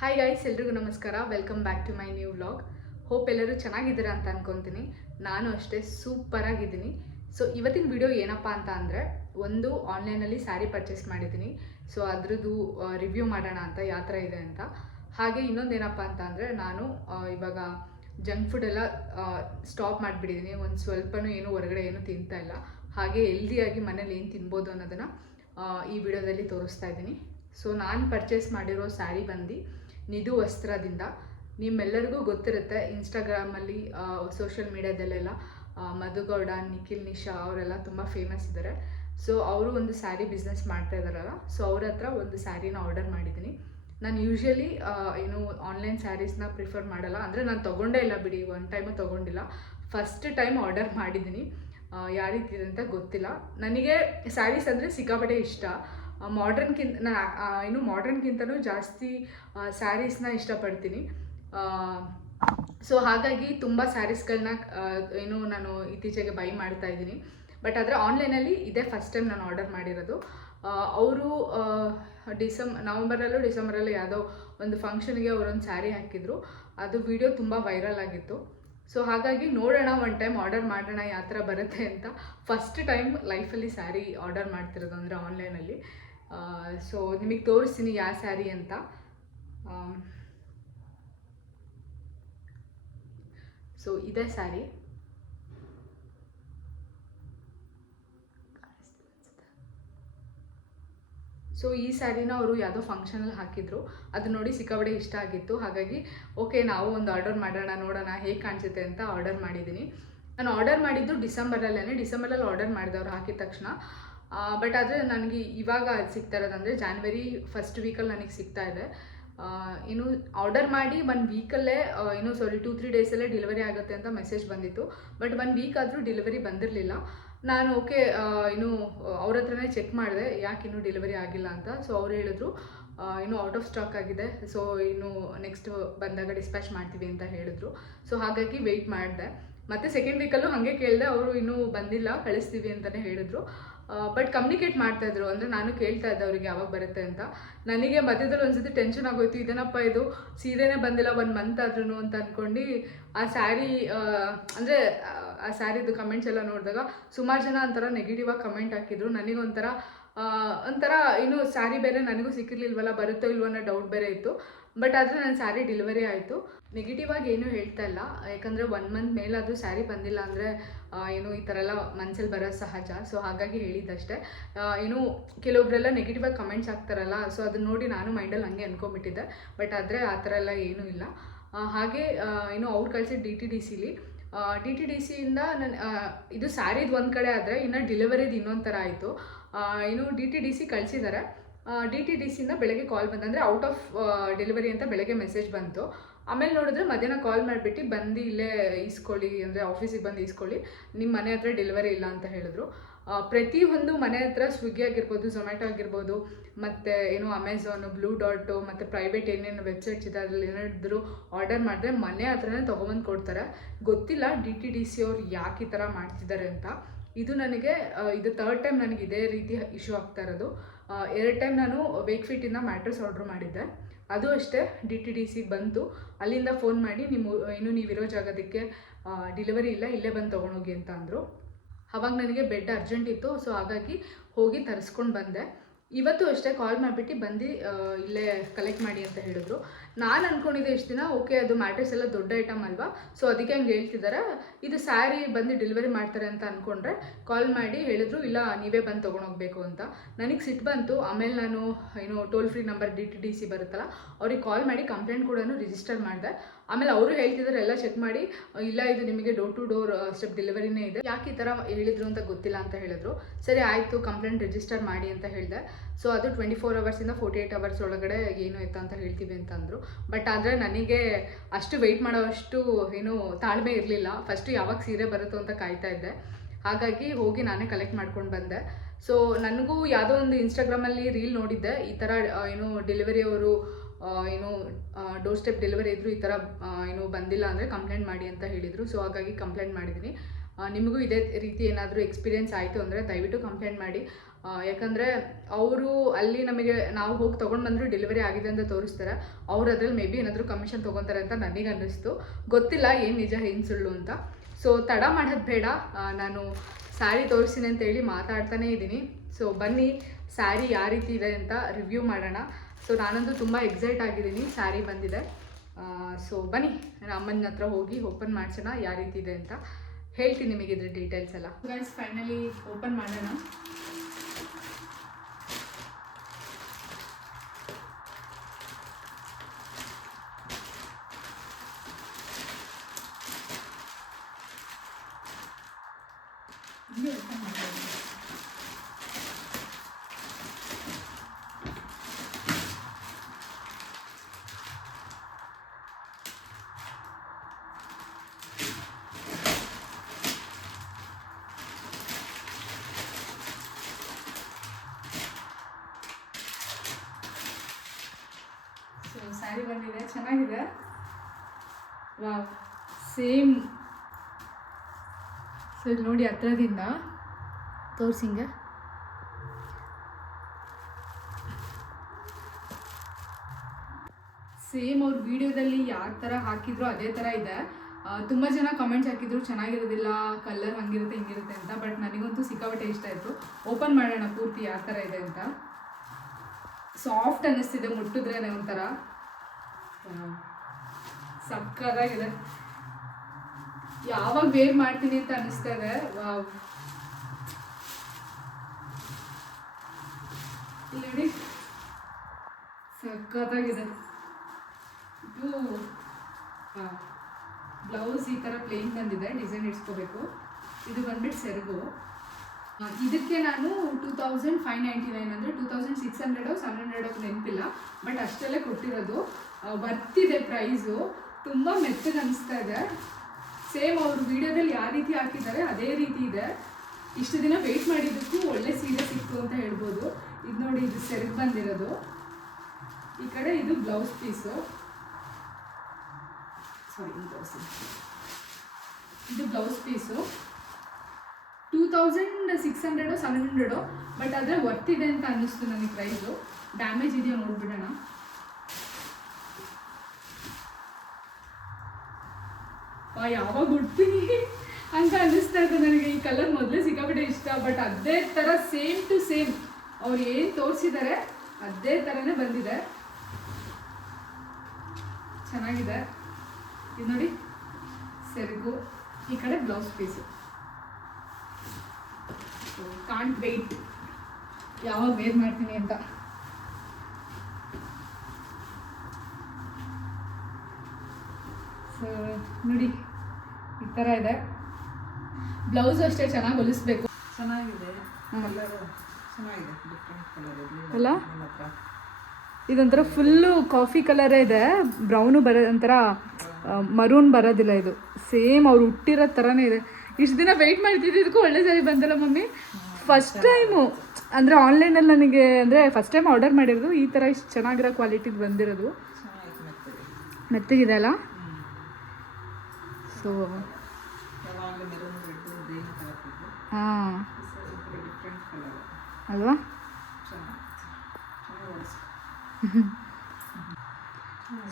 Hi guys, ಎಲ್ರಿಗೂ ನಮಸ್ಕಾರ. Welcome back to my new vlog. Hope ಎಲ್ಲರೂ ಚೆನ್ನಾಗಿದ್ದೀರಾ ಅಂತ ಅನ್ಕೊತೀನಿ. ನಾನು ಅಷ್ಟೇ ಸೂಪರಾಗಿದ್ದೀನಿ. ಸೊ ಇವತ್ತಿನ ವಿಡಿಯೋ ಏನಪ್ಪ ಅಂತ ಅಂದರೆ, ಒಂದು ಆನ್ಲೈನಲ್ಲಿ ಸ್ಯಾರಿ ಪರ್ಚೇಸ್ ಮಾಡಿದ್ದೀನಿ. ಸೊ ಅದ್ರದ್ದು ರಿವ್ಯೂ ಮಾಡೋಣ ಅಂತ, ಯಾವ ಥರ ಇದೆ ಅಂತ. ಹಾಗೆ ಇನ್ನೊಂದೇನಪ್ಪ ಅಂತ ಅಂದರೆ, ನಾನು ಇವಾಗ ಜಂಕ್ ಫುಡ್ ಎಲ್ಲ ಸ್ಟಾಪ್ ಮಾಡಿಬಿಟ್ಟಿದ್ದೀನಿ. ಒಂದು ಸ್ವಲ್ಪನೂ ಏನು ಹೊರಗಡೆ ಏನು ತಿಂತಾ ಇಲ್ಲ. ಹಾಗೆ ಹೆಲ್ದಿಯಾಗಿ ಮನೇಲಿ ಏನು ತಿನ್ಬೋದು ಅನ್ನೋದನ್ನು ಈ ವಿಡಿಯೋದಲ್ಲಿ ತೋರಿಸ್ತಾ ಇದ್ದೀನಿ. ಸೊ ನಾನು ಪರ್ಚೇಸ್ ಮಾಡಿರೋ ಸ್ಯಾರಿ ಬಂದು ನಿಧು ವಸ್ತ್ರದಿಂದ. ನಿಮ್ಮೆಲ್ಲರಿಗೂ ಗೊತ್ತಿರುತ್ತೆ, ಇನ್ಸ್ಟಾಗ್ರಾಮಲ್ಲಿ ಸೋಷಿಯಲ್ ಮೀಡ್ಯಾದಲ್ಲೆಲ್ಲ ಮಧುಗೌಡ, ನಿಖಿಲ್, ನಿಶಾ ಅವರೆಲ್ಲ ತುಂಬ ಫೇಮಸ್ ಇದ್ದಾರೆ. ಸೊ ಅವರು ಒಂದು ಸ್ಯಾರಿ ಬಿಸ್ನೆಸ್ ಮಾಡ್ತಾ ಇದ್ದಾರಲ್ಲ, ಸೊ ಅವ್ರ ಹತ್ರ ಒಂದು ಸ್ಯಾರಿನ ಆರ್ಡರ್ ಮಾಡಿದ್ದೀನಿ. ನಾನು ಯೂಶ್ವಲಿ ಏನು ಆನ್ಲೈನ್ ಸ್ಯಾರೀಸ್ನ ಪ್ರಿಫರ್ ಮಾಡಲ್ಲ, ಅಂದರೆ ನಾನು ತೊಗೊಂಡೇ ಇಲ್ಲ ಬಿಡಿ, ಒನ್ ಟೈಮು ತೊಗೊಂಡಿಲ್ಲ. ಫಸ್ಟ್ ಟೈಮ್ ಆರ್ಡರ್ ಮಾಡಿದ್ದೀನಿ. ಯಾವ ರೀತಿ ಇದೆ ಅಂತ ಗೊತ್ತಿಲ್ಲ. ನನಗೆ ಸ್ಯಾರೀಸ್ ಅಂದರೆ ಸಿಕ್ಕಾಪಟ್ಟೆ ಇಷ್ಟ. ಮಾಡ್ರನ್ಗಿಂತನೂ ಜಾಸ್ತಿ ಸ್ಯಾರೀಸ್ನ ಇಷ್ಟಪಡ್ತೀನಿ. ಸೊ ಹಾಗಾಗಿ ತುಂಬ ಸ್ಯಾರೀಸ್ಗಳನ್ನ ನಾನು ಇತ್ತೀಚೆಗೆ ಬೈ ಮಾಡ್ತಾ ಇದ್ದೀನಿ. ಬಟ್ ಆದರೆ ಆನ್ಲೈನಲ್ಲಿ ಇದೇ ಫಸ್ಟ್ ಟೈಮ್ ನಾನು ಆರ್ಡರ್ ಮಾಡಿರೋದು. ಅವರು ನವಂಬರಲ್ಲೋ ಡಿಸೆಂಬರಲ್ಲೋ ಯಾವುದೋ ಒಂದು ಫಂಕ್ಷನ್ಗೆ ಅವರೊಂದು ಸ್ಯಾರಿ ಹಾಕಿದ್ರು. ಅದು ವಿಡಿಯೋ ತುಂಬ ವೈರಲ್ ಆಗಿತ್ತು. ಸೊ ಹಾಗಾಗಿ ನೋಡೋಣ, ಒನ್ ಟೈಮ್ ಆರ್ಡರ್ ಮಾಡೋಣ ಯಾವ ಥರ ಬರುತ್ತೆ ಅಂತ. ಫಸ್ಟ್ ಟೈಮ್ ಲೈಫಲ್ಲಿ ಸ್ಯಾರಿ ಆರ್ಡರ್ ಮಾಡ್ತಿರೋದು ಅಂದರೆ ಆನ್ಲೈನಲ್ಲಿ. ಸೊ ನಿಮಗೆ ತೋರಿಸ್ತೀನಿ ಯಾವ ಸ್ಯಾರಿ ಅಂತ. ಸೊ ಇದೇ ಸ್ಯಾರಿ. ಸೊ ಈ ಸ್ಯಾರಿನ ಅವರು ಯಾವುದೋ ಫಂಕ್ಷನಲ್ಲಿ ಹಾಕಿದ್ರು. ಅದು ನೋಡಿ ಸಿಕ್ಕಾಪಟ್ಟೆ ಇಷ್ಟ ಆಗಿತ್ತು. ಹಾಗಾಗಿ ಓಕೆ, ನಾವು ಒಂದು ಆರ್ಡರ್ ಮಾಡೋಣ, ನೋಡೋಣ ಹೇಗೆ ಕಾಣಿಸುತ್ತೆ ಅಂತ ಆರ್ಡರ್ ಮಾಡಿದ್ದೀನಿ. ನಾನು ಆರ್ಡರ್ ಮಾಡಿದ್ದು ಡಿಸೆಂಬರಲ್ಲಿ ಆರ್ಡರ್ ಮಾಡಿದೆ ಅವ್ರು ಹಾಕಿದ ತಕ್ಷಣ. ಬಟ್ ಆದರೆ ನನಗೆ ಇವಾಗ ಸಿಗ್ತಾ ಇರೋದಂದರೆ ಜಾನ್ವರಿ ಫಸ್ಟ್ ವೀಕಲ್ಲಿ ನನಗೆ ಸಿಗ್ತಾ ಇದೆ. ಇನ್ನು ಆರ್ಡರ್ ಮಾಡಿ 1 ವೀಕಲ್ಲೇ 2-3 ಡೇಸಲ್ಲೇ ಡೆಲಿವರಿ ಆಗುತ್ತೆ ಅಂತ ಮೆಸೇಜ್ ಬಂದಿತ್ತು. ಬಟ್ 1 ವೀಕ್ ಆದರೂ ಡೆಲಿವರಿ ಬಂದಿರಲಿಲ್ಲ. ನಾನು ಓಕೆ ಅವ್ರ ಹತ್ರನೇ ಚೆಕ್ ಮಾಡಿದೆ ಯಾಕೆ ಇನ್ನೂ ಡೆಲಿವರಿ ಆಗಿಲ್ಲ ಅಂತ. ಸೊ ಅವ್ರು ಹೇಳಿದ್ರು ಇನ್ನೂ ಔಟ್ ಆಫ್ ಸ್ಟಾಕ್ ಆಗಿದೆ, ಸೊ ಇನ್ನು ನೆಕ್ಸ್ಟ್ ಬಂದಾಗ ಡಿಸ್ಪ್ಯಾಚ್ ಮಾಡ್ತೀವಿ ಅಂತ ಹೇಳಿದ್ರು. ಸೊ ಹಾಗಾಗಿ ವೆಯ್ಟ್ ಮಾಡಿದೆ. ಮತ್ತು ಸೆಕೆಂಡ್ ವೀಕಲ್ಲೂ ಹಾಗೆ ಕೇಳಿದೆ, ಅವರು ಇನ್ನೂ ಬಂದಿಲ್ಲ, ಕಳಿಸ್ತೀವಿ ಅಂತಲೇ ಹೇಳಿದ್ರು. ಬಟ್ ಕಮ್ಯುನಿಕೇಟ್ ಮಾಡ್ತಾಯಿದ್ರು, ಅಂದರೆ ನಾನು ಕೇಳ್ತಾ ಇದ್ದೆ ಅವ್ರಿಗೆ ಯಾವಾಗ ಬರುತ್ತೆ ಅಂತ. ನನಗೆ ಮಧ್ಯದಲ್ಲಿ ಒಂದ್ಸತಿ ಟೆನ್ಷನ್ ಆಗೋಯ್ತು, ಇದೇನಪ್ಪ ಇದು ಸೀರೆನೇ ಬಂದಿಲ್ಲ 1 ಮಂತ್ ಆದ್ರೂ ಅಂತ ಅಂದ್ಕೊಂಡು. ಆ ಸ್ಯಾರಿ ಅಂದರೆ ಆ ಸ್ಯಾರಿದು ಕಮೆಂಟ್ಸ್ ಎಲ್ಲ ನೋಡಿದಾಗ ಸುಮಾರು ಜನ ಒಂಥರ ನೆಗೆಟಿವ್ ಆಗಿ ಕಮೆಂಟ್ ಹಾಕಿದ್ರು. ನನಗೊಂಥರ ಇನ್ನೂ ಸ್ಯಾರಿ ಬೇರೆ ನನಗೂ ಸಿಕ್ಕಿರ್ಲಿಲ್ವಲ್ಲ, ಬರುತ್ತೋ ಇಲ್ವೋ ಅನ್ನೋ ಡೌಟ್ ಬೇರೆ ಇತ್ತು. ಬಟ್ ಆದರೆ ನನ್ನ ಸ್ಯಾರಿ ಡೆಲಿವರಿ ಆಯಿತು. ನೆಗೆಟಿವ್ ಆಗಿ ಏನೂ ಹೇಳ್ತಾ ಇಲ್ಲ, ಯಾಕಂದರೆ 1 ಮಂತ್ ಮೇಲಾದರೂ ಸ್ಯಾರಿ ಬಂದಿಲ್ಲ ಅಂದರೆ ಈ ಥರ ಎಲ್ಲ ಮನಸ್ಸಲ್ಲಿ ಬರೋದು ಸಹಜ. ಸೊ ಹಾಗಾಗಿ ಹೇಳಿದ್ದಷ್ಟೇ. ಕೆಲವೊಬ್ಬರೆಲ್ಲ ನೆಗೆಟಿವ್ ಆಗಿ ಕಮೆಂಟ್ಸ್ ಹಾಕ್ತಾರಲ್ಲ, ಸೊ ಅದನ್ನ ನೋಡಿ ನಾನು ಮೈಂಡಲ್ಲಿ ಹಂಗೆ ಅಂದ್ಕೊಂಬಿಟ್ಟಿದ್ದೆ. ಬಟ್ ಆದರೆ ಆ ಥರ ಎಲ್ಲ ಏನೂ ಇಲ್ಲ. ಹಾಗೆ ಅವ್ರು ಕಳಿಸಿದ DTDCಯಿಂದ ನಾನು ಇದು ಸ್ಯಾರಿದು ಒಂದು ಕಡೆ ಆದರೆ ಇನ್ನು ಡೆಲಿವರಿದು ಇನ್ನೊಂದು ಥರ ಆಯಿತು. DTDC ಕಳಿಸಿದ್ದಾರೆ. DTDCಯಿಂದ ಬೆಳಗ್ಗೆ ಕಾಲ್ ಬಂತು, ಅಂದರೆ ಔಟ್ ಆಫ್ ಡೆಲಿವರಿ ಅಂತ ಬೆಳಗ್ಗೆ ಮೆಸೇಜ್ ಬಂತು. ಆಮೇಲೆ ನೋಡಿದ್ರೆ ಮಧ್ಯಾಹ್ನ ಕಾಲ್ ಮಾಡಿಬಿಟ್ಟು ಬಂದು ಇಲ್ಲೇ ಇಸ್ಕೊಳ್ಳಿ, ಅಂದರೆ ಆಫೀಸಿಗೆ ಬಂದು ಇಸ್ಕೊಳ್ಳಿ, ನಿಮ್ಮ ಮನೆ ಹತ್ರ ಡೆಲಿವರಿ ಇಲ್ಲ ಅಂತ ಹೇಳಿದ್ರು. ಪ್ರತಿಯೊಂದು ಮನೆ ಹತ್ರ ಸ್ವಿಗ್ಗಿ ಆಗಿರ್ಬೋದು, ಝೊಮ್ಯಾಟೊ ಆಗಿರ್ಬೋದು, ಮತ್ತು ಅಮೆಝಾನು, ಬ್ಲೂ ಡಾಟು, ಮತ್ತು ಪ್ರೈವೇಟ್ ಏನೇನು ವೆಬ್ಸೈಟ್ಸ್ ಇದೆ ಅದರಲ್ಲಿ ಏನಾದರೂ ಆರ್ಡರ್ ಮಾಡಿದ್ರೆ ಮನೆ ಹತ್ರನೇ ತೊಗೊಬಂದು ಕೊಡ್ತಾರೆ. ಗೊತ್ತಿಲ್ಲ DTDC ಅವ್ರು ಯಾಕೆ ಈ ಥರ ಮಾಡ್ತಿದ್ದಾರೆ ಅಂತ. ಇದು ನನಗೆ ಇದು 3rd ಟೈಮ್ ನನಗೆ ಇದೇ ರೀತಿ ಇಶ್ಯೂ ಆಗ್ತಾ ಇರೋದು. 2 ಟೈಮ್ ನಾನು ವೇಕ್ಫಿಟ್ಟಿಂದ ಮ್ಯಾಟ್ರೆಸ್ ಆರ್ಡ್ರ್ ಮಾಡಿದ್ದೆ, ಅದು ಅಷ್ಟೇ DTDCಗೆ ಬಂತು. ಅಲ್ಲಿಂದ ಫೋನ್ ಮಾಡಿ ನೀವಿರೋ ಜಾಗದಕ್ಕೆ ಡೆಲಿವರಿ ಇಲ್ಲ, ಇಲ್ಲೇ ಬಂದು ತೊಗೊಂಡೋಗಿ ಅಂತ ಅಂದರು. ಆವಾಗ ನನಗೆ ಬೆಡ್ ಅರ್ಜೆಂಟ್ ಇತ್ತು. ಸೊ ಹಾಗಾಗಿ ಹೋಗಿ ತರಿಸ್ಕೊಂಡು ಬಂದೆ. ಇವತ್ತು ಅಷ್ಟೇ ಕಾಲ್ ಮಾಡಿಬಿಟ್ಟು ಬಂದು ಇಲ್ಲೇ ಕಲೆಕ್ಟ್ ಮಾಡಿ ಅಂತ ಹೇಳಿದ್ರು. ನಾನು ಅಂದ್ಕೊಂಡಿದ್ದೆ ಇಷ್ಟು ದಿನ ಓಕೆ, ಅದು ಮ್ಯಾಟ್ರೆಸ್ ಎಲ್ಲ ದೊಡ್ಡ ಐಟಮ್ ಅಲ್ವಾ, ಸೊ ಅದಕ್ಕೆ ಹಂಗೆ ಹೇಳ್ತಿದ್ದಾರೆ. ಇದು ಸ್ಯಾರಿ ಬಂದು ಡೆಲಿವರಿ ಮಾಡ್ತಾರೆ ಅಂತ ಅಂದ್ಕೊಂಡ್ರೆ ಕಾಲ್ ಮಾಡಿ ಹೇಳಿದ್ರು ಇಲ್ಲ, ನೀವೇ ಬಂದು ತೊಗೊಂಡೋಗ್ಬೇಕು ಅಂತ. ನನಗೆ ಸಿಟ್ಟು ಬಂತು. ಆಮೇಲೆ ನಾನು ಟೋಲ್ ಫ್ರೀ ನಂಬರ್ DTDC ಬರುತ್ತಲ್ಲ, ಅವ್ರಿಗೆ ಕಾಲ್ ಮಾಡಿ ಕಂಪ್ಲೇಂಟ್ ಕೂಡ ರಿಜಿಸ್ಟರ್ ಮಾಡಿದೆ. ಆಮೇಲೆ ಅವರು ಹೇಳ್ತಿದ್ದಾರೆ ಎಲ್ಲ ಚೆಕ್ ಮಾಡಿ, ಇಲ್ಲ ಇದು ನಿಮಗೆ ಡೋರ್ ಟು ಡೋರ್ ಸ್ಟೆಪ್ ಡೆಲಿವರಿನೇ ಇದೆ, ಯಾಕೆ ಈ ಥರ ಹೇಳಿದ್ರು ಅಂತ ಗೊತ್ತಿಲ್ಲ ಅಂತ ಹೇಳಿದ್ರು. ಸರಿ ಆಯಿತು, ಕಂಪ್ಲೇಂಟ್ ರಿಜಿಸ್ಟರ್ ಮಾಡಿ ಅಂತ ಹೇಳಿದೆ. ಸೊ ಅದು 24 ಅವರ್ಸಿಂದ 48 ಅವರ್ಸ್ ಒಳಗಡೆ ಏನು ಇತ್ತು ಅಂತ ಹೇಳ್ತೀವಿ ಅಂತ ಅಂದರು. ಬಟ್ ಆದರೆ ನನಗೆ ಅಷ್ಟು ವೆಯ್ಟ್ ಮಾಡೋವಷ್ಟು ತಾಳ್ಮೆ ಇರಲಿಲ್ಲ. ಫಸ್ಟು ಯಾವಾಗ ಸೀರೆ ಬರುತ್ತೋ ಅಂತ ಕಾಯ್ತಾ ಇದ್ದೆ. ಹಾಗಾಗಿ ಹೋಗಿ ನಾನೇ ಕಲೆಕ್ಟ್ ಮಾಡ್ಕೊಂಡು ಬಂದೆ. ಸೊ ನನಗೂ ಯಾವುದೋ ಒಂದು ಇನ್ಸ್ಟಾಗ್ರಾಮಲ್ಲಿ ರೀಲ್ ನೋಡಿದ್ದೆ, ಈ ಥರ ಡೆಲಿವರಿ ಅವರು ಡೋರ್ ಸ್ಟೆಪ್ ಡೆಲಿವರಿ ಇದ್ದರೂ ಈ ಥರ ಬಂದಿಲ್ಲ ಅಂದರೆ ಕಂಪ್ಲೇಂಟ್ ಮಾಡಿ ಅಂತ ಹೇಳಿದರು. ಸೊ ಹಾಗಾಗಿ ಕಂಪ್ಲೇಂಟ್ ಮಾಡಿದ್ದೀನಿ. ನಿಮಗೂ ಇದೇ ರೀತಿ ಏನಾದರೂ ಎಕ್ಸ್ಪೀರಿಯೆನ್ಸ್ ಆಯಿತು ಅಂದರೆ ದಯವಿಟ್ಟು ಕಂಪ್ಲೇಂಟ್ ಮಾಡಿ. ಯಾಕಂದರೆ ಅವರು ಅಲ್ಲಿ ನಮಗೆ ನಾವು ಹೋಗಿ ತೊಗೊಂಡು ಬಂದರೂ ಡೆಲಿವರಿ ಆಗಿದೆ ಅಂತ ತೋರಿಸ್ತಾರೆ. ಅವ್ರು ಅದ್ರಲ್ಲಿ ಮೇ ಬಿ ಏನಾದರೂ ಕಮಿಷನ್ ತೊಗೊತಾರೆ ಅಂತ ನನಗೆ ಅನ್ನಿಸ್ತು. ಗೊತ್ತಿಲ್ಲ ಏನು ನಿಜ ಏನು ಸುಳ್ಳು ಅಂತ. ಸೊ ತಡ ಮಾಡೋದು ಬೇಡ, ನಾನು ಸ್ಯಾರಿ ತೋರಿಸ್ತೀನಿ ಅಂತೇಳಿ ಮಾತಾಡ್ತಾನೇ ಇದ್ದೀನಿ. ಸೊ ಬನ್ನಿ ಸ್ಯಾರಿ ಯಾವ ರೀತಿ ಇದೆ ಅಂತ ರಿವ್ಯೂ ಮಾಡೋಣ. ಸೊ ನಾನಂತೂ ತುಂಬ ಎಕ್ಸೈಟ್ ಆಗಿದ್ದೀನಿ, ಸ್ಯಾರಿ ಬಂದಿದೆ. ಸೊ ಬನ್ನಿ ನಾನು ಅಮ್ಮನ ಹತ್ರ ಹೋಗಿ ಓಪನ್ ಮಾಡಿಸೋಣ ಯಾವ ರೀತಿ ಇದೆ ಅಂತ ಹೇಳ್ತೀನಿ ನಿಮಗೆ ಇದ್ರ ಡೀಟೇಲ್ಸ್ ಎಲ್ಲ. ಗೈಸ್ ಫೈನಲಿ ಓಪನ್ ಮಾಡೋಣ. ಸ್ಯಾರಿ ಬಂದಿದೆ, ಚೆನ್ನಾಗಿದೆ. Wow, same. ಸೊ ಇಲ್ಲಿ ನೋಡಿ ಹತ್ರದಿಂದ ತೋರಿಸಿಂಗೆ. ಸೇಮ್ ಅವ್ರ ವಿಡಿಯೋದಲ್ಲಿ ಯಾವ ಥರ ಹಾಕಿದ್ರು ಅದೇ ಥರ ಇದೆ. ತುಂಬ ಜನ ಕಮೆಂಟ್ಸ್ ಹಾಕಿದ್ರು ಚೆನ್ನಾಗಿರೋದಿಲ್ಲ, ಕಲರ್ ಹಂಗಿರುತ್ತೆ ಹಿಂಗಿರುತ್ತೆ ಅಂತ. ಬಟ್ ನನಗಂತೂ ಸಿಕ್ಕಾಪಟ್ಟೆ ಇಷ್ಟ ಆಯಿತು. ಓಪನ್ ಮಾಡೋಣ ಪೂರ್ತಿ ಯಾವ ಥರ ಇದೆ ಅಂತ. ಸಾಫ್ಟ್ ಅನ್ನಿಸ್ತಿದೆ ಮುಟ್ಟಿದ್ರೇ ಒಂಥರ. ಸಕ್ಕತ್ತಾಗಿದೆ. ಯಾವಾಗ ವೇರ್ ಮಾಡ್ತೀನಿ ಅಂತ ಅನ್ನಿಸ್ತಾ ಇದೆ. ಇಲ್ಲಿ ನೋಡಿ ಸಕ್ಕತ್ತಾಗಿದೆ. ಇದು ಬ್ಲೌಸ್ ಈ ಥರ ಪ್ಲೇನ್ ಬಂದಿದೆ, ಡಿಸೈನ್ ಇಡ್ಸ್ಕೋಬೇಕು. ಇದು ಬಂದ್ಬಿಟ್ಟು ಸೆರಗು. ಇದಕ್ಕೆ ನಾನು 2599 ಅಂದರೆ 2600 700 ನೆನಪಿಲ್ಲ, ಬಟ್ ಅಷ್ಟಲ್ಲೇ ಕೊಟ್ಟಿರೋದು. ಬರ್ತಿದೆ ಪ್ರೈಸು. ತುಂಬ ಮೆತ್ತಗೆ ಅನಿಸ್ತಾ ಇದೆ. ಸೇಮ್ ಅವ್ರ ವಿಡಿಯೋದಲ್ಲಿ ಯಾವ ರೀತಿ ಹಾಕಿದ್ದಾರೆ ಅದೇ ರೀತಿ ಇದೆ. ಇಷ್ಟು ದಿನ ವೆಯ್ಟ್ ಮಾಡಿದ್ದಕ್ಕೂ ಒಳ್ಳೆ ಸೀರೆ ಸಿಕ್ತು ಅಂತ ಹೇಳ್ಬೋದು. ಇದು ನೋಡಿ, ಇದು ಸೆರಗು ಬಂದಿರೋದು. ಈ ಕಡೆ ಇದು ಬ್ಲೌಸ್ ಪೀಸು. ಇದು ಬ್ಲೌಸ್ ಪೀಸು 2600 700, ಬಟ್ ಆದರೆ ವರ್ತಿದೆ ಅಂತ ಅನ್ನಿಸ್ತು ನನಗೆ ಪ್ರೈಸು. ಡ್ಯಾಮೇಜ್ ಇದೆಯೋ ನೋಡ್ಬಿಡೋಣ. ಯಾವಾಗ ಉಡ್ತೀನಿ ಅಂತ ಅನ್ನಿಸ್ತಾ ಇದೆ ನನಗೆ. ಈ ಕಲರ್ ಮೊದಲೇ ಸಿಕ್ಕಾಪಟ್ಟೆ ಇಷ್ಟ, ಬಟ್ ಅದೇ ಥರ ಸೇಮ್ ಟು ಸೇಮ್ ಅವ್ರು ಏನು ತೋರಿಸಿದ್ದಾರೆ ಅದೇ ಥರನೇ ಬಂದಿದೆ. ಚೆನ್ನಾಗಿದೆ. ಇದು ನೋಡಿ ಸೆರಗು, ಈ ಕಡೆ ಬ್ಲೌಸ್ ಪೀಸು. ಕಾಂಟ್ ವೆಯ್ಟ್ ಯಾವಾಗ ವೇರ್ ಮಾಡ್ತೀನಿ ಅಂತ. ಸೊ ನೋಡಿ ಈ ಥರ ಇದೆ. ಬ್ಲೌಸ್ ಅಷ್ಟೇ ಚೆನ್ನಾಗಿ ಹೊಲಿಸ್ಬೇಕು. ಚೆನ್ನಾಗಿದೆ ಚೆನ್ನಾಗಿದೆ, ಅಲ್ಲ? ಇದೊಂಥರ ಫುಲ್ಲು ಕಾಫಿ ಕಲರೇ ಇದೆ, ಬ್ರೌನು ಒಂಥರ ಮರೂನ್ ಬರೋದಿಲ್ಲ. ಇದು ಸೇಮ್ ಅವ್ರು ಹುಟ್ಟಿರೋ ಥರನೇ ಇದೆ. ಇಷ್ಟು ದಿನ ವೆಯ್ಟ್ ಮಾಡ್ತಿದ್ದಕ್ಕೂ ಒಳ್ಳೆ ಸರಿ ಬಂದಲ್ಲ ಮಮ್ಮಿ. ಫಸ್ಟ್ ಟೈಮು ಅಂದರೆ ಆನ್ಲೈನಲ್ಲಿ ನನಗೆ ಅಂದರೆ ಫಸ್ಟ್ ಟೈಮ್ ಆರ್ಡರ್ ಮಾಡಿರೋದು. ಈ ಥರ ಇಷ್ಟು ಚೆನ್ನಾಗಿರೋ ಕ್ವಾಲಿಟಿದು ಬಂದಿರೋದು. ಮೆತ್ತಗಿದೆ ಅಲ್ಲ? ಸೊ ಹಾಂ ಅಲ್ವಾ?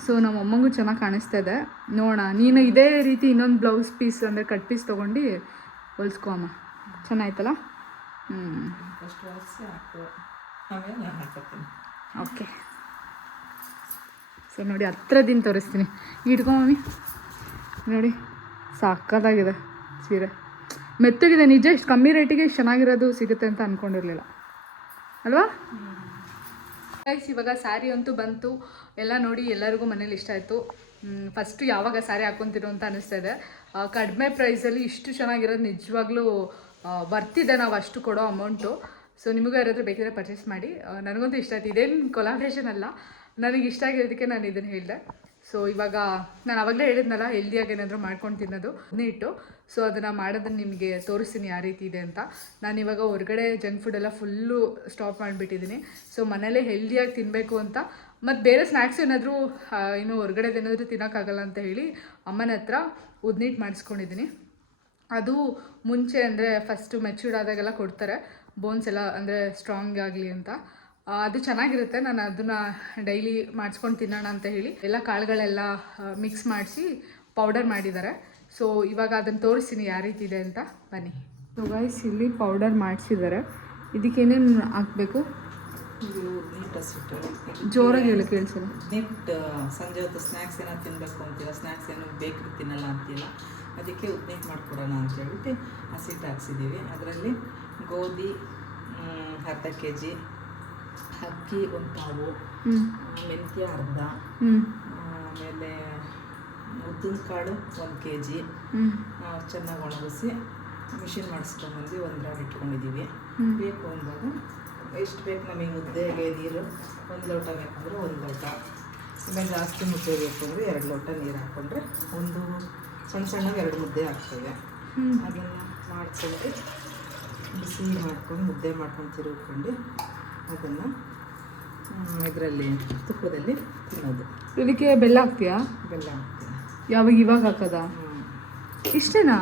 ಸೊ ನಮ್ಮ ಅಮ್ಮಂಗೂ ಚೆನ್ನಾಗಿ ಕಾಣಿಸ್ತಾ ಇದೆ. ನೋಡೋಣ, ನೀನು ಇದೇ ರೀತಿ ಇನ್ನೊಂದು ಬ್ಲೌಸ್ ಪೀಸ್ ಅಂದರೆ ಕಟ್ ಪೀಸ್ ತೊಗೊಂಡು ಹೊಲ್ಸ್ಕೊ ಅಮ್ಮ. ಚೆನ್ನಾಯ್ತಲ್ಲ? ಓಕೆ. ಸೊ ನೋಡಿ ಹತ್ರದಿಂದ ತೋರಿಸ್ತೀನಿ. ಇಟ್ಕೊಂಬಿ. ನೋಡಿ ಸಾಕಾಗಿದೆ ಸೀರೆ, ಮೆತ್ತಗಿದೆ ನಿಜ. ಇಷ್ಟು ಕಮ್ಮಿ ರೇಟಿಗೆ ಇಷ್ಟು ಚೆನ್ನಾಗಿರೋದು ಸಿಗುತ್ತೆ ಅಂತ ಅಂದ್ಕೊಂಡಿರಲಿಲ್ಲ ಅಲ್ವಾ? ಗೈಸ್ ಇವಾಗ ಸ್ಯಾರಿ ಅಂತೂ ಬಂತು ಎಲ್ಲ ನೋಡಿ. ಎಲ್ಲರಿಗೂ ಮನೇಲಿ ಇಷ್ಟ ಆಯಿತು. ಫಸ್ಟು ಯಾವಾಗ ಸ್ಯಾರಿ ಹಾಕ್ಕೊತಿರೋ ಅಂತ ಅನ್ನಿಸ್ತಾ ಇದೆ. ಕಡಿಮೆ ಪ್ರೈಸಲ್ಲಿ ಇಷ್ಟು ಚೆನ್ನಾಗಿರೋದು ನಿಜವಾಗ್ಲೂ ಬರ್ತಿದೆ ನಾವು ಅಷ್ಟು ಕೊಡೋ ಅಮೌಂಟು. ಸೊ ನಿಮಗೂ ಯಾರಾದರೂ ಬೇಕಿದ್ರೆ ಪರ್ಚೇಸ್ ಮಾಡಿ. ನನಗಂತೂ ಇಷ್ಟ ಆಯ್ತು. ಇದೇನು ಕೊಲಾಬ್ರೇಷನ್ ಅಲ್ಲ, ನನಗೆ ಇಷ್ಟ ಆಗಿರೋದಕ್ಕೆ ನಾನು ಇದನ್ನು ಹೇಳಿದೆ. ಸೊ ಇವಾಗ ನಾನು ಆವಾಗಲೇ ಹೇಳಿದ್ನಲ್ಲ, ಹೆಲ್ದಿಯಾಗಿ ಏನಾದರೂ ಮಾಡ್ಕೊಂಡು ತಿನ್ನೋದು ಅದನ್ನೇ ಇಟ್ಟು. ಸೊ ಅದನ್ನು ಮಾಡೋದನ್ನು ನಿಮಗೆ ತೋರಿಸ್ತೀನಿ ಯಾವ ರೀತಿ ಇದೆ ಅಂತ. ನಾನು ಇವಾಗ ಹೊರಗಡೆ ಜಂಕ್ ಫುಡ್ಡೆಲ್ಲ ಫುಲ್ಲು ಸ್ಟಾಪ್ ಮಾಡಿಬಿಟ್ಟಿದ್ದೀನಿ. ಸೊ ಮನೇಲೇ ಹೆಲ್ದಿಯಾಗಿ ತಿನ್ನಬೇಕು ಅಂತ. ಮತ್ತು ಬೇರೆ ಸ್ನ್ಯಾಕ್ಸ್ ಏನಾದರೂ ಇನ್ನು ಹೊರಗಡೆದು ಏನಾದರೂ ತಿನ್ನೋಕ್ಕಾಗಲ್ಲ ಅಂತ ಹೇಳಿ ಅಮ್ಮನ ಹತ್ರ ಉದ್ನೀಟ್ ಮಾಡಿಸ್ಕೊಂಡಿದ್ದೀನಿ. ಅದು ಮುಂಚೆ ಅಂದರೆ ಫಸ್ಟು ಮೆಚ್ಯೂರ್ಡ್ ಆದಾಗೆಲ್ಲ ಕೊಡ್ತಾರೆ. ಬೋನ್ಸ್ ಎಲ್ಲ ಅಂದರೆ ಸ್ಟ್ರಾಂಗ್ ಆಗಲಿ ಅಂತ. ಅದು ಚೆನ್ನಾಗಿರುತ್ತೆ. ನಾನು ಅದನ್ನು ಡೈಲಿ ಮಾಡಿಸ್ಕೊಂಡು ತಿನ್ನೋಣ ಅಂತ ಹೇಳಿ ಎಲ್ಲ ಕಾಳುಗಳೆಲ್ಲ ಮಿಕ್ಸ್ ಮಾಡಿಸಿ ಪೌಡರ್ ಮಾಡಿದ್ದಾರೆ. ಸೊ ಇವಾಗ ಅದನ್ನು ತೋರಿಸ್ತೀನಿ ಯಾವ ರೀತಿ ಇದೆ ಅಂತ, ಬನ್ನಿ. ಸೊ ಗೈಸ್, ಇಲ್ಲಿ ಪೌಡರ್ ಮಾಡಿಸಿದ್ದಾರೆ. ಇದಕ್ಕೆ ಏನೇನು ಹಾಕಬೇಕು? ಇದು ನೀಟ್ ಹಸಿಟ್ಟು, ಜೋರಾಗಿ ಹೇಳಿ ಕೇಳಿಸಲ್ಲ. ನೀಟ್ ಸಂಜೆ ಹೊತ್ತು ಸ್ನ್ಯಾಕ್ಸ್ ಏನೋ ತಿನ್ನಬೇಕು ಅಂತೀರ, ಸ್ನ್ಯಾಕ್ಸ್ ಏನು ಬೇಕ್ರಿ ತಿನ್ನಲ್ಲ ಅಂತೀಲ್ಲ, ಅದಕ್ಕೆ ಉದ್ನೀಟ್ ಮಾಡಿಕೊಡೋಣ ಅಂತ ಹೇಳ್ಬಿಟ್ಟು ಹಸಿಟ್ಟು ಹಾಕ್ಸಿದ್ದೀವಿ. ಅದರಲ್ಲಿ ಗೋಧಿ ಅರ್ಧ kg, ಅಕ್ಕಿ 1 ಪಾವು, ಮೆಂತ್ಯ ಅರ್ಧ, ಆಮೇಲೆ ಉದ್ದಿನ ಕಾಳು 1 kg ಚೆನ್ನಾಗಿ ಒಣಗಿಸಿ ಮಿಷಿನ್ ಮಾಡಿಸ್ಕೊಂಡ್ಬಂದು 1 ರಾಡ್ ಇಟ್ಕೊಂಡಿದ್ದೀವಿ. ಬೇಕು ಅಂದಾಗ ಎಷ್ಟು ಬೇಕು ನಮಗೆ ಮುದ್ದೆಗೆ ನೀರು 1 ಲೋಟ ಬೇಕಂದ್ರೆ 1 ಲೋಟ, ಆಮೇಲೆ ಜಾಸ್ತಿ ಮುದ್ದೆ ಬೇಕು ಅಂದರೆ 2 ಲೋಟ ನೀರು ಹಾಕ್ಕೊಂಡ್ರೆ ಒಂದು ಸಣ್ಣಗೆ 2 ಮುದ್ದೆ ಹಾಕ್ತೇವೆ. ಅದನ್ನು ಮಾಡಿಕೊಂಡು ಬಿಸಿ ಮಾಡ್ಕೊಂಡು ಮುದ್ದೆ ಮಾಡ್ಕೊಂಡು ತಿರುಗಿಕೊಂಡು ಅದನ್ನು ಇದರಲ್ಲಿ ತುಪ್ಪದಲ್ಲಿ ತಿನ್ನೋದು. ಇದಕ್ಕೆ ಬೆಲ್ಲ ಹಾಕ್ತೀಯಾ? ಬೆಲ್ಲ ಹಾಕ್ತೀನಿ. ಇವಾಗ ಹಾಕೋದಾ? ಇಷ್ಟೇನಾ?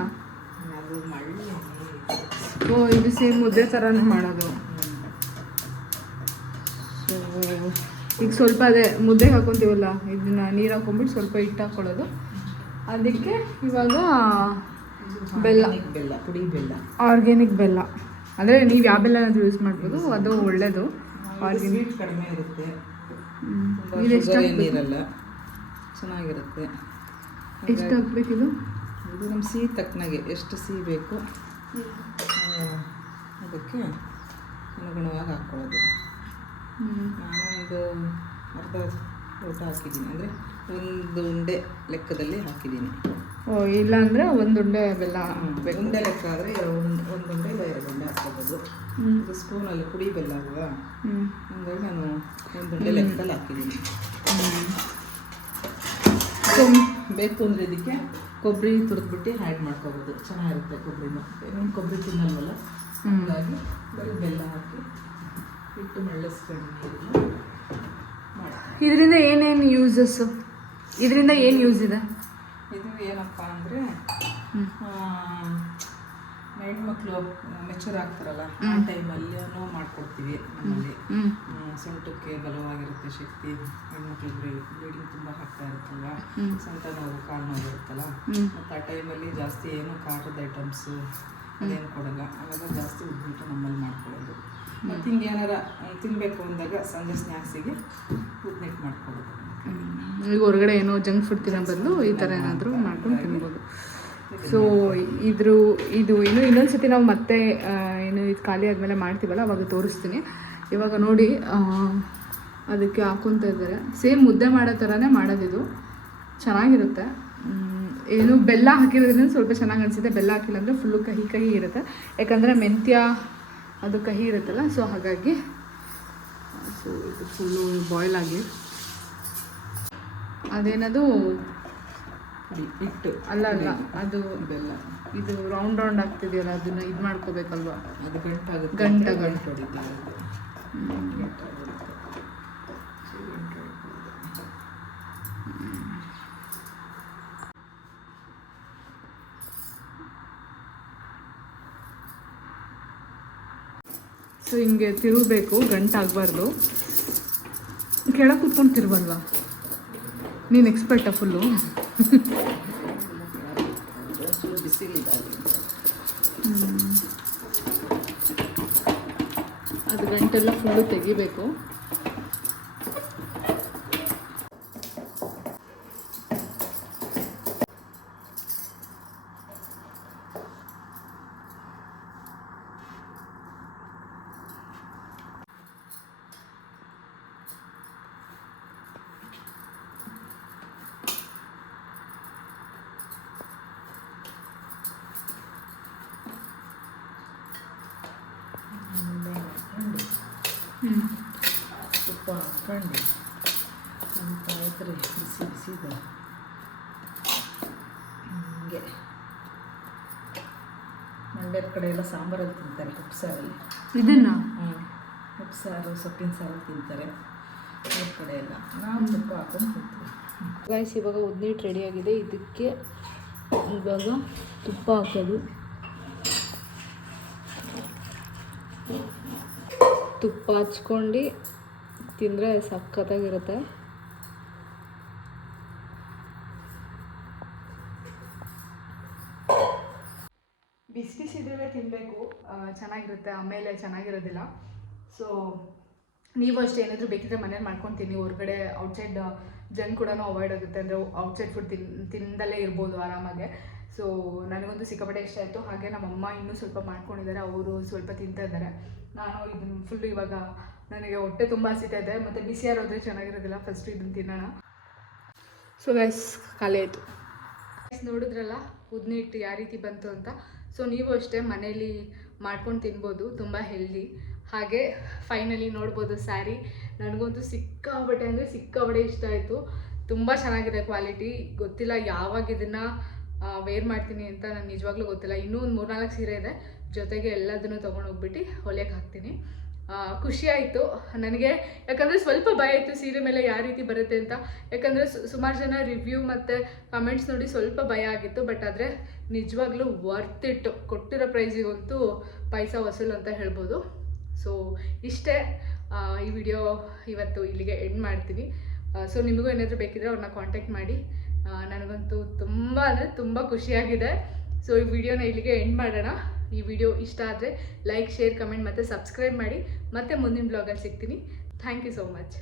ಅದು ಮಳ್ಳಿ. ಓ, ಇದು ಸೇಮ್ ಮುದ್ದೆ ಥರನೇ ಮಾಡೋದು. ಸೊ ಈಗ ಸ್ವಲ್ಪ ಅದೇ ಮುದ್ದೆಗೆ ಹಾಕೊತೀವಲ್ಲ, ಇದನ್ನ ನೀರು ಹಾಕೊಂಡ್ಬಿಟ್ಟು ಸ್ವಲ್ಪ ಹಿಟ್ಟು ಹಾಕ್ಕೊಳ್ಳೋದು. ಅದಕ್ಕೆ ಇವಾಗ ಬೆಲ್ಲ, ಪುಡಿ ಬೆಲ್ಲ, ಆರ್ಗ್ಯಾನಿಕ್ ಬೆಲ್ಲ. ಅಂದರೆ ನೀವು ಯಾವ ಬೆಲ್ಲನಾದರೂ ಯೂಸ್ ಮಾಡ್ಬೋದು, ಅದು ಒಳ್ಳೆಯದು. ಆರ್ಗ್ಯಾನಿಕ್ ಕಡಿಮೆ ಇರುತ್ತೆ, ನೀರಲ್ಲ, ಚೆನ್ನಾಗಿರುತ್ತೆ. ಎಷ್ಟು ಹಾಕ್ಬೇಕಿದು? ಇದು ನಮ್ಮ ಸಿಹಿ ತಕ್ಕನಾಗೆ ಎಷ್ಟು ಸಿಹಿ ಬೇಕು ಅದಕ್ಕೆ ಅನುಗುಣವಾಗಿ ಹಾಕ್ಕೊಳ್ಳೋದು. ನಾನೊಂದು ಅರ್ಧ ಲೋಟ ಹಾಕಿದ್ದೀನಿ, ಅಂದರೆ 1 ಉಂಡೆ ಲೆಕ್ಕದಲ್ಲಿ ಹಾಕಿದ್ದೀನಿ. ಓ, ಇಲ್ಲ ಅಂದರೆ 1 ಉಂಡೆ ಬೆಲ್ಲ. ಉಂಡೆ ಲೆಕ್ಕ ಆದರೆ 1 ಉಂಡೆ ಇಲ್ಲ 2 ಉಂಡೆ ಹಾಕ್ಕೋಬೋದು. ಇದು ಸ್ಪೂನಲ್ಲಿ ಪುಡಿ ಬೆಲ್ಲ ಅಲ್ವಾ, ಹಂಗಾಗಿ ನಾನು 1 ಉಂಡೆ ಲೆಕ್ಕದಲ್ಲಿ ಹಾಕಿದ್ದೀನಿ. ಬೇಕು ಅಂದರೆ ಇದಕ್ಕೆ ಕೊಬ್ಬರಿ ತುರಿದ್ಬಿಟ್ಟು ಆ್ಯಡ್ ಮಾಡ್ಕೋಬೋದು, ಚೆನ್ನಾಗಿರುತ್ತೆ. ಕೊಬ್ಬರಿನ ನೀನು ಕೊಬ್ಬರಿ ತಿನ್ನಲ್ವಲ್ಲ, ಹಾಗಾಗಿ ಬರೀ ಬೆಲ್ಲ ಹಾಕಿ ಇಟ್ಟು ಮಳ್ಳಿಸ್ಕೊಂಡು ನೀರನ್ನು ಮಾಡಿ. ಇದರಿಂದ ಏನೇನು ಯೂಸಸ್ಸು? ಇದರಿಂದ ಏನು ಯೂಸ್ ಇದೆ? ಇದು ಏನಪ್ಪ ಅಂದರೆ ಹೆಣ್ಮಕ್ಳು ಮೆಚೂರ್ ಆಗ್ತಾರಲ್ಲ ಆ ಟೈಮಲ್ಲೂ ಮಾಡ್ಕೊಡ್ತೀವಿ. ನಮ್ಮಲ್ಲಿ ಸೊಂಟಕ್ಕೆ ಬಲವಾಗಿರುತ್ತೆ ಶಕ್ತಿ. ಹೆಣ್ಮಕ್ಳು ಬ್ಲೀಡಿಂಗ್ ತುಂಬ ಆಗ್ತಾ ಇರುತ್ತಲ್ವ, ಸೊಂಟ ನೋವು, ಕಾಲು ನೋವು ಇರುತ್ತಲ್ಲ, ಮತ್ತು ಆ ಟೈಮಲ್ಲಿ ಜಾಸ್ತಿ ಏನು ಖಾರದ ಐಟಮ್ಸು ಅದೇನು ಕೊಡಲ್ಲ. ಅವಾಗ ಜಾಸ್ತಿ ಉದ್ಬಿಟ್ಟು ನಮ್ಮಲ್ಲಿ ಮಾಡ್ಕೊಳ್ಳೋದು. ಮತ್ತು ಹಿಂಗೆ ಏನಾರ ತಿನ್ನಬೇಕು ಅಂದಾಗ ಸಂಜೆ ಸ್ನ್ಯಾಕ್ಸಿಗೆ ಉದ್ನಿಟ್ಟು ಮಾಡ್ಕೊಳ್ಳೋದು. ಈಗ ಹೊರಗಡೆ ಏನೋ ಜಂಕ್ ಫುಡ್ ತಿನ್ನೋ ಬದಲು ಈ ಥರ ಏನಾದರೂ ಮಾಡ್ಕೊಂಡು ತಿನ್ಬೋದು. ಸೊ ಇದು ಇನ್ನೊಂದು ಸತಿ ನಾವು ಮತ್ತೆ ಏನು ಇದು ಖಾಲಿ ಆದಮೇಲೆ ಮಾಡ್ತೀವಲ್ಲ ಅವಾಗ ತೋರಿಸ್ತೀನಿ. ಇವಾಗ ನೋಡಿ ಅದಕ್ಕೆ ಹಾಕ್ಕೊತ ಇದ್ದಾರೆ. ಸೇಮ್ ಮುದ್ದೆ ಮಾಡೋ ಥರನೇ ಮಾಡೋದಿದು, ಚೆನ್ನಾಗಿರುತ್ತೆ. ಏನು ಬೆಲ್ಲ ಹಾಕಿರೋದ್ರಿಂದ ಸ್ವಲ್ಪ ಚೆನ್ನಾಗಿ ಅನಿಸುತ್ತೆ. ಬೆಲ್ಲ ಹಾಕಿಲ್ಲ ಅಂದರೆ ಫುಲ್ಲು ಕಹಿ ಕಹಿ ಇರುತ್ತೆ, ಯಾಕಂದರೆ ಮೆಂತ್ಯ ಅದು ಕಹಿ ಇರುತ್ತಲ್ಲ, ಸೊ ಹಾಗಾಗಿ. ಸೊ ಇದು ಫುಲ್ಲು ಬಾಯ್ಲ್ ಆಗಲಿ. ಅದೇನದು ಹಿಟ್ಟು ಅಲ್ಲ ಅದು ಬೆಲ್ಲ, ಇದು ರೌಂಡ್ ಆಗ್ತಿದೆಯಲ್ಲ, ಅದನ್ನು ಇದು ಮಾಡ್ಕೋಬೇಕಲ್ವಾ, ಅದು ಗಂಟಾಗುತ್ತೆ. ಗಂಟು ಹೊಡಿತೀವಿ. ಸೊ ಹಿಂಗೆ ತಿರುಗಬೇಕು, ಗಂಟಾಗಬಾರ್ದು. ಕೆಳಗೆ ಕೂತ್ಕೊಂಡು ತಿರುವಲ್ವಾ? ನೀನು ಎಕ್ಸ್ಪರ್ಟಾ ಫುಲ್ಲು? ಅದು ಗಂಟೆಲ್ಲ ಫುಲ್ಲು ತೆಗಿಬೇಕು. ತುಪ್ಪ ಹಾಕ್ಕೊಂಡು ಸ್ವಲ್ಪ ಆಯ್ತು ಬಿಸಿ ಬಿಸಿದ ಹಂಗೆ. ಮಂಡ್ಯದ ಕಡೆ ಎಲ್ಲ ಸಾಂಬಾರಲ್ಲಿ ತಿಂತಾರೆ, ಉಪ್ಸಾರಲ್ಲಿ. ಇದನ್ನು ಉಪ್ಸಾರು, ಸೊಪ್ಪಿನ ಸಾರು ತಿಂತಾರೆ ಅವ್ರ ಕಡೆ ಎಲ್ಲ. ನಾವು ತುಪ್ಪ ಹಾಕೊಂಡು ತಿಂತೀವಿ. ಗೈಸ್, ಇವಾಗ ಉದ್ನೀಟ್ ರೆಡಿಯಾಗಿದೆ. ಇದಕ್ಕೆ ಇವಾಗ ತುಪ್ಪ ಹಾಕೋದು. ತುಪ್ಪ ಹಚ್ಕೊಂಡು ತಿಂದರೆ ಸಖತ್ತಾಗಿರುತ್ತೆ. ಬಿಸಿ ಬಿಸಿದ್ರೆ ತಿನ್ನಬೇಕು, ಚೆನ್ನಾಗಿರುತ್ತೆ, ಆಮೇಲೆ ಚೆನ್ನಾಗಿರೋದಿಲ್ಲ. ಸೊ ನೀವು ಅಷ್ಟೇ ಏನಾದರೂ ಬೇಕಿದ್ರೆ ಮನೇಲಿ ಮಾಡ್ಕೊಂಡು ತಿನ್ನಿ. ಹೊರಗಡೆ ಔಟ್ಸೈಡ್ ಜಂಕ್ ಕೂಡ ಅವಾಯ್ಡ್ ಆಗುತ್ತೆ. ಅಂದರೆ ಔಟ್ಸೈಡ್ ಫುಡ್ ತಿಂದಲ್ಲೇ ಇರ್ಬೋದು ಆರಾಮಾಗೆ. ಸೊ ನನಗಂತೂ ಸಿಕ್ಕಾಪಟ್ಟೆ ಇಷ್ಟ ಆಯಿತು. ಹಾಗೆ ನಮ್ಮಮ್ಮ ಇನ್ನೂ ಸ್ವಲ್ಪ ಮಾಡ್ಕೊಂಡಿದ್ದಾರೆ, ಅವರು ಸ್ವಲ್ಪ ತಿಂತಾ ಇದ್ದಾರೆ. ನಾನು ಇದನ್ನು ಫುಲ್ಲು ಇವಾಗ ನನಗೆ ಹೊಟ್ಟೆ ತುಂಬ ಹಸಿತಾ ಇದೆ, ಮತ್ತು ಬಿಸಿಯಾರೋದ್ರೆ ಚೆನ್ನಾಗಿರೋದಿಲ್ಲ. ಫಸ್ಟು ಇದನ್ನು ತಿನ್ನೋಣ. ಸೊ ಗೈಸ್, ಖಾಲಿ ಆಯಿತು. ನೋಡಿದ್ರಲ್ಲ ಉದ್ದಿನ ಹಿಟ್ಟು ಯಾವ ರೀತಿ ಬಂತು ಅಂತ. ಸೊ ನೀವು ಅಷ್ಟೇ ಮನೇಲಿ ಮಾಡ್ಕೊಂಡು ತಿನ್ಬೋದು, ತುಂಬ ಹೆಲ್ದಿ. ಹಾಗೆ ಫೈನಲಿ ನೋಡ್ಬೋದು ಸ್ಯಾರಿ. ನನಗಂತೂ ಸಿಕ್ಕಾಬಟ್ಟೆ ಅಂದರೆ ಸಿಕ್ಕಾಬಟ್ಟೆ ಇಷ್ಟ ಆಯಿತು. ತುಂಬ ಚೆನ್ನಾಗಿದೆ ಕ್ವಾಲಿಟಿ. ಗೊತ್ತಿಲ್ಲ ಯಾವಾಗ ಇದನ್ನು ವೇರ್ ಮಾಡ್ತೀನಿ ಅಂತ ನನಗೆ ನಿಜವಾಗ್ಲೂ ಗೊತ್ತಿಲ್ಲ. ಇನ್ನೂ ಒಂದು 3-4 ಸೀರೆ ಇದೆ, ಜೊತೆಗೆ ಎಲ್ಲದನ್ನು ತೊಗೊಂಡೋಗ್ಬಿಟ್ಟು ಹೊಲಿಯಕ್ಕೆ ಹಾಕ್ತೀನಿ. ಖುಷಿ ಆಯಿತು ನನಗೆ, ಯಾಕಂದರೆ ಸ್ವಲ್ಪ ಭಯ ಇತ್ತು ಸೀರೆ ಮೇಲೆ ಯಾವ ರೀತಿ ಬರುತ್ತೆ ಅಂತ. ಯಾಕಂದರೆ ಸುಮಾರು ಜನ ರಿವ್ಯೂ ಮತ್ತು ಕಮೆಂಟ್ಸ್ ನೋಡಿ ಸ್ವಲ್ಪ ಭಯ ಆಗಿತ್ತು. ಬಟ್ ಆದರೆ ನಿಜವಾಗ್ಲೂ ವರ್ತ್ ಇಟ್. ಕೊಟ್ಟಿರೋ ಪ್ರೈಸಿಗಂತೂ ಪೈಸಾ ವಸೂಲು ಅಂತ ಹೇಳ್ಬೋದು. ಸೊ ಇಷ್ಟೇ, ಈ ವಿಡಿಯೋ ಇವತ್ತು ಇಲ್ಲಿಗೆ ಎಂಡ್ ಮಾಡ್ತೀನಿ. ಸೊ ನಿಮಗೂ ಏನಾದರೂ ಬೇಕಿದ್ರೆ ಅವ್ರನ್ನ ಕಾಂಟ್ಯಾಕ್ಟ್ ಮಾಡಿ. ನನಗಂತೂ ತುಂಬ ಅಂದರೆ ತುಂಬ ಖುಷಿಯಾಗಿದೆ. ಸೊ ಈ ವಿಡಿಯೋನ ಇಲ್ಲಿಗೆ ಎಂಡ್ ಮಾಡೋಣ. ಈ ವಿಡಿಯೋ ಇಷ್ಟ ಆದರೆ ಲೈಕ್, ಶೇರ್, ಕಮೆಂಟ್ ಮತ್ತು ಸಬ್ಸ್ಕ್ರೈಬ್ ಮಾಡಿ. ಮತ್ತೆ ಮುಂದಿನ ಬ್ಲಾಗಲ್ಲಿ ಸಿಗ್ತೀನಿ. Thank you so much.